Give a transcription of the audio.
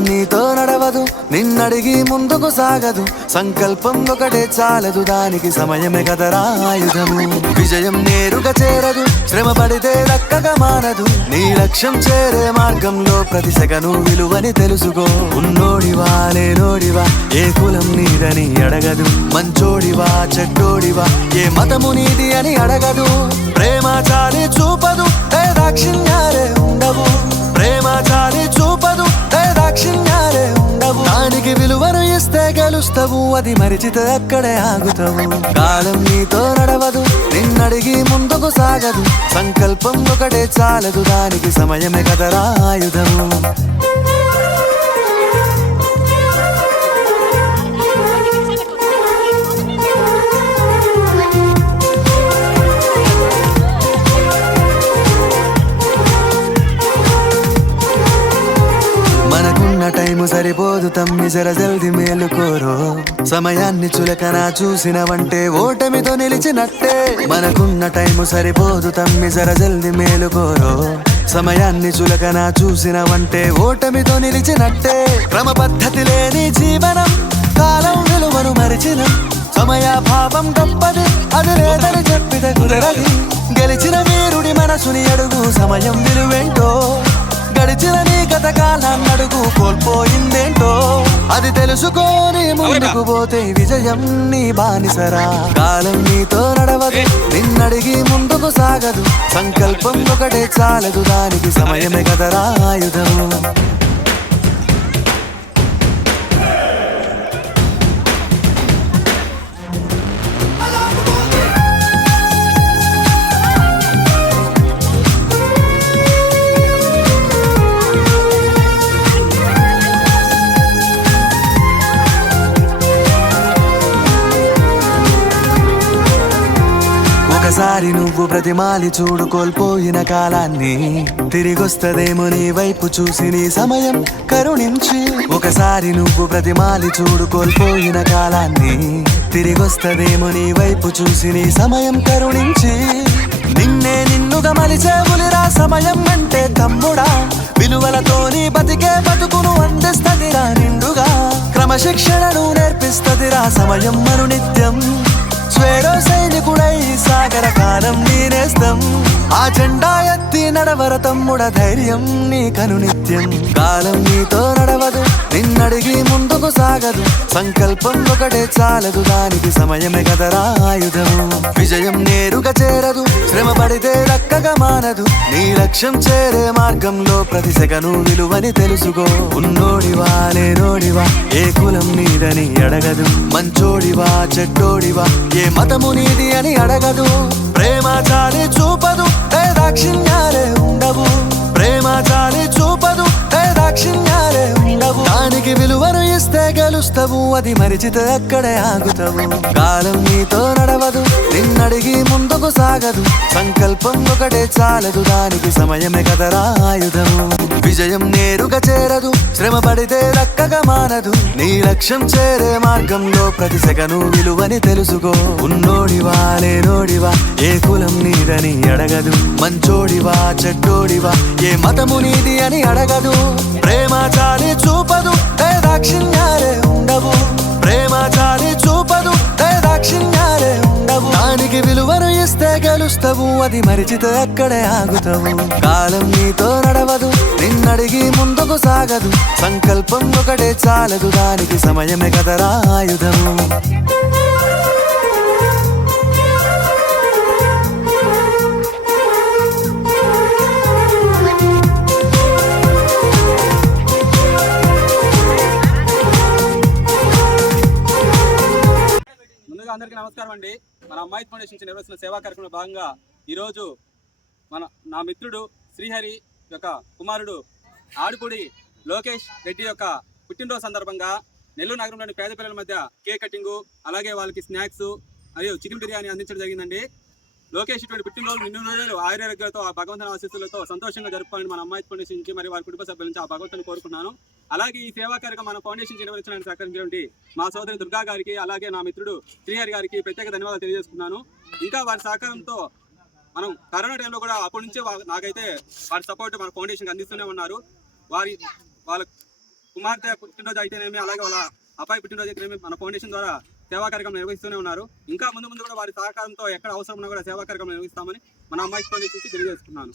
నీతో నడవదు నిన్నడిగి ముందుకు సాగదు సంకల్పం ఒకటే చాలదు దానికి సమయమే కదరా ఆయుధము విజయం నేరుగా చేరదు శ్రమ పడితే దక్కగా మానదు నీ లక్ష్యం చేరే మార్గంలో ప్రతి సెకను విలువని తెలుసుకో ఉన్నోడివా లేనోడివా ఏ కులం నీదని అడగదు మంచోడివా చెడ్డోడివా ఏ మతము నీది అని అడగదు ప్రేమ చాలి చూపదు దాక్షిణ్యాలే ఉండవు ప్రేమ చాలి చూపదు దాక్షిణ్యాలే ఉండవు దానికి విలువను ఇస్తే గెలుస్తావు అది మరిచితే అక్కడే ఆగుతావు కాలం నీతో నడవదు నిన్నడిగి ముందుకు సాగదు సంకల్పం ఒకటే చాలదు దానికి సమయమే కదరా ఆయుధము టైము సరిపోదు తమ్మి జర జల్ది మేలుకోరో సమయాన్ని చులకన చూసినవంటే ఓటమితో నిలిచినట్టే మనకున్న టైము సరిపోదు తమ్మి జర జల్ది మేలుకోరో సమయాన్ని చులకన చూసినవంటే ఓటమితో నిలిచినట్టే క్రమ పద్ధతి లేని జీవనం కాలం విలువను మరిచిన సమయాభావం గొప్పది అది లేదని చెప్పితే కుదరది గెలిచిన వీరుడి మనసుని అడుగు సమయం విలువేంటో గడిచిన నీ గత కాలాన్ని అడుగు కోల్పోయిందేంటో అది తెలుసుకొని ముందుకు పోతే విజయం నీ బానిసరా కాలం నీతో నడవదు నిన్నడిగి ముందుకు సాగదు సంకల్పం ఒకటే చాలదు దానికి సమయమే కదరా ఆయుధము ఒకసారి నువ్వు ప్రతిమాలి చూడు కోల్పోయిన కాలాన్ని తిరిగొస్తదేమో నీ వైపు చూసి నీ సమయం కరుణించి ఒకసారి నువ్వు ప్రతిమాలి చూడు కోల్పోయిన కాలాన్ని తిరిగొస్తదేమో నీ వైపు చూసి నీ సమయం కరుణించి నిన్నే నిన్నుగా మలిచేవులిరా సమయం అంటే తమ్ముడా విలువలతోని బతికే బతుకును అందిస్తదిరా నిండుగా క్రమశిక్షణను నేర్పిస్తదిరా సమయం మరు నిత్యం స్వేరో సైనికుడై సాగర కాలం నీనేస్తం ఆ జెండా ఎత్తి నడవర తమ్ముడ ధైర్యం నీ కను నిత్యం కాలం నీతో నడవదు నిన్నడిగి ముందుకు సాగదు సంకల్పం ఒకటే చాలదు దానికి సమయమే కదరా ఆయుధము విజయం నేరుగా చేరదు శ్రమ పడితే దక్కగా మానదు నీ లక్ష్యం చేరే మార్గంలో ప్రతి సెకను విలువని తెలుసుకో ఉన్నోడివా లేనోడివా ఏ కులం నీదని అడగదు మంచోడివా చెడ్డోడివా ఏ మతము నీది అని అడగదు ప్రేమ చాలి చూపదు దాక్షిణ్యాలే ఉండవు ప్రేమ చాలి చూపదు దాక్షిణ్యాలే ఉండవు దానికి విలువను ఇస్తే గెలుస్తావు అది మరిచితే అక్కడే ఆగుతావు కాలం నీతో నడవదు నిన్నడిగి ముందుకు సాగదు సంకల్పం ఒకటే చాలదు దానికి సమయమే కదరా ఆయుధము విజయం నేరుగా చేరదు శ్రమ పడితే దక్కగా మానదు నీ లక్ష్యం చేరే మార్గంలో ప్రతి సెకను విలువని తెలుసుకో ఉన్నోడివా లేనోడివా ఏ కులం నీదని అడగదు మంచోడివా చెడ్డోడివా ఏ మతము నీది అని అడగదు ప్రేమ చాలి చూపదు దాక్షిణ్యాలే ఉండవు ప్రేమ చాలి చూపదు దాక్షిణ్యాలే ఉండవు దానికి విలువను ఇస్తే గెలుస్తావు అది మరిచితే అక్కడే ఆగుతావు కాలం నీతో నడవదు నిన్నడిగి ముందుకు సాగదు సంకల్పం ఒకటే చాలదు దానికి సమయమే కదరా ఆయుధము నమస్కారం అండి. మన అమ్మాయి ఫౌండేషన్ నుంచి నిర్వహిస్తున్న సేవా కార్యక్రమంలో భాగంగా ఈరోజు నా మిత్రుడు శ్రీహరి యొక్క కుమారుడు ఆడుపూడి లోకేష్ రెడ్డి యొక్క పుట్టినరోజు సందర్భంగా నెల్లూరు నగరంలోని పేద పిల్లల మధ్య కేక్ కటింగు, అలాగే వాళ్ళకి స్నాక్స్ మరియు చికెన్ బిర్యానీ అందించడం జరిగిందండి. లోకేష్ ఇటువంటి పుట్టినరోజు నిన్ను రోజులు ఆయుర్వేదాలతో ఆ భగవంతుని ఆశీస్సులతో సంతోషంగా జరుపుకోవాలని మన అమ్మాయి ఫౌండేషన్ నుంచి మరియు వారి కుటుంబ సభ్యుల నుంచి ఆ భగవంతుని కోరుకున్నాను. అలాగే ఈ సేవా కార్యక్రమం మన ఫౌండేషన్ నిర్వహించడానికి సహకరించినటువంటి మా సోదరి దుర్గా గారికి, అలాగే నా మిత్రుడు శ్రీహరి గారికి ప్రత్యేక ధన్యవాదాలు తెలియజేసుకున్నాను. ఇంకా వారి సహకారంతో మనం కరోనా టైంలో కూడా అప్పటి నుంచే నాకైతే వారి సపోర్ట్ మన ఫౌండేషన్కి అందిస్తూనే ఉన్నారు. వాళ్ళ కుమార్తె పుట్టినరోజు అయితేనేమి, అలాగే వాళ్ళ అబ్బాయి పుట్టినరోజు అయితేనేమి మన ఫౌండేషన్ ద్వారా సేవా కార్యక్రమం నిర్వహిస్తూనే ఉన్నారు. ఇంకా ముందు కూడా వారి సహకారంతో ఎక్కడ అవసరం ఉన్నా కూడా సేవా కార్యక్రమం నిర్వహిస్తామని మన అమ్మాయి ఫౌండేషన్ నుంచి తెలియజేసుకున్నాను.